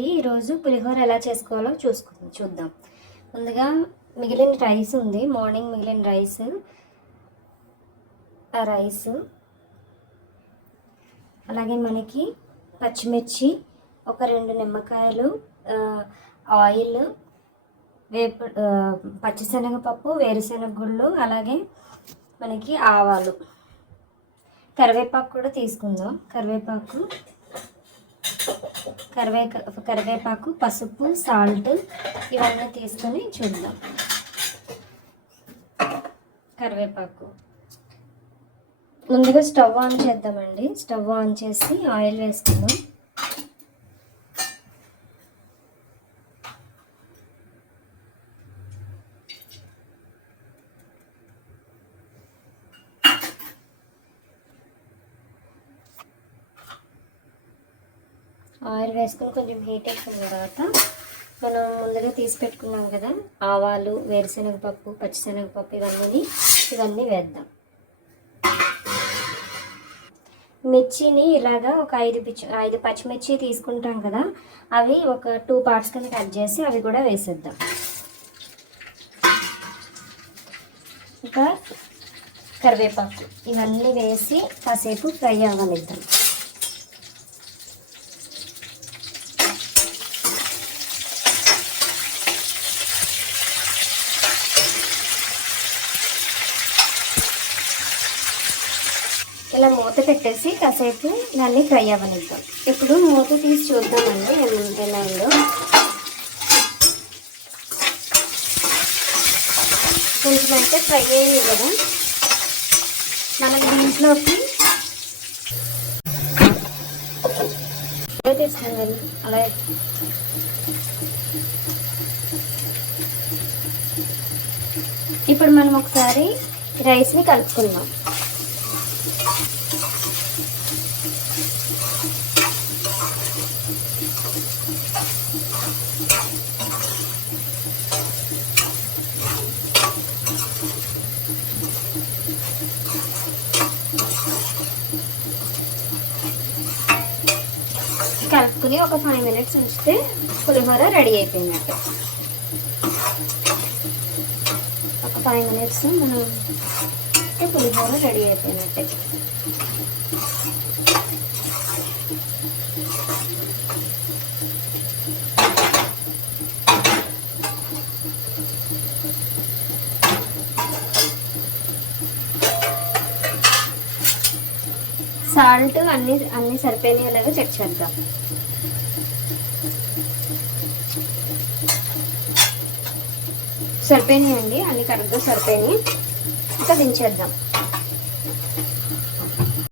ఈరోజు పులిహోర ఎలా చేసుకోవాలో చూద్దాం. ముందుగా మిగిలిన రైస్ ఉంది, మార్నింగ్ మిగిలిన రైస్. ఆ రైస్ అలాగే మనకి పచ్చిమిర్చి, ఒక 2 నిమ్మకాయలు, ఆయిల్, పచ్చిశనగపప్పు, వేరుశనగ గుళ్ళు, అలాగే మనకి ఆవాలు, కరివేపాకు కూడా తీసుకుందాం. కరివేపాకు, పసుపు, సాల్ట్ ఇవన్నీ తీసుకొని చూద్దాం. కరివేపాకు ముందుగా స్టవ్ ఆన్ చేద్దామండి. స్టవ్ ఆన్ చేసి ఆయిల్ వేసుకుందాం. ఆయిల్ వేసుకొని కొంచెం హీట్ ఎక్కిన తర్వాత మనం ముందుగా తీసి పెట్టుకున్నాం కదా ఆవాలు, వేరుశనగపప్పు, పచ్చిశనగపప్పు ఇవన్నీ వేద్దాం. మిర్చిని ఇలాగా ఒక 5 పచ్చిమిర్చి తీసుకుంటాం కదా, అవి ఒక 2 పార్ట్స్ కింద కట్ చేసి అవి కూడా వేసేద్దాం. ఇంకా కరివేపాకు ఇవన్నీ వేసి కాసేపు ఫ్రై అవ్వనిద్దాం. ఇలా మూత పెట్టేసి కాసేపు దాన్ని ఫ్రై అవ్వనిద్దాం. ఇప్పుడు మూత తీసి చూద్దామండి ఎలా ఉందో. కొంచెం అయితే ఫ్రై అయ్యింది కదా, మనం దీంట్లోకి తీస్తాం కదా అలా. ఇప్పుడు మనం ఒకసారి రైస్ని కలుపుకుందాం. కలుపుకుని ఒక 5 minutes ఉంచితే పులిహోర రెడీ అయిపోయినట్టు. ఒక 5 minutes మనం పులిహోర రెడీ అయిపోయినట్టే. సాల్ట్ అన్నీ సరిపోయినాయో చెక్ చేద్దాం. సరిపోయినాయండి, అన్ని కరెక్ట్గా సరిపోయినాయి. ఇంకా దించేద్దాం.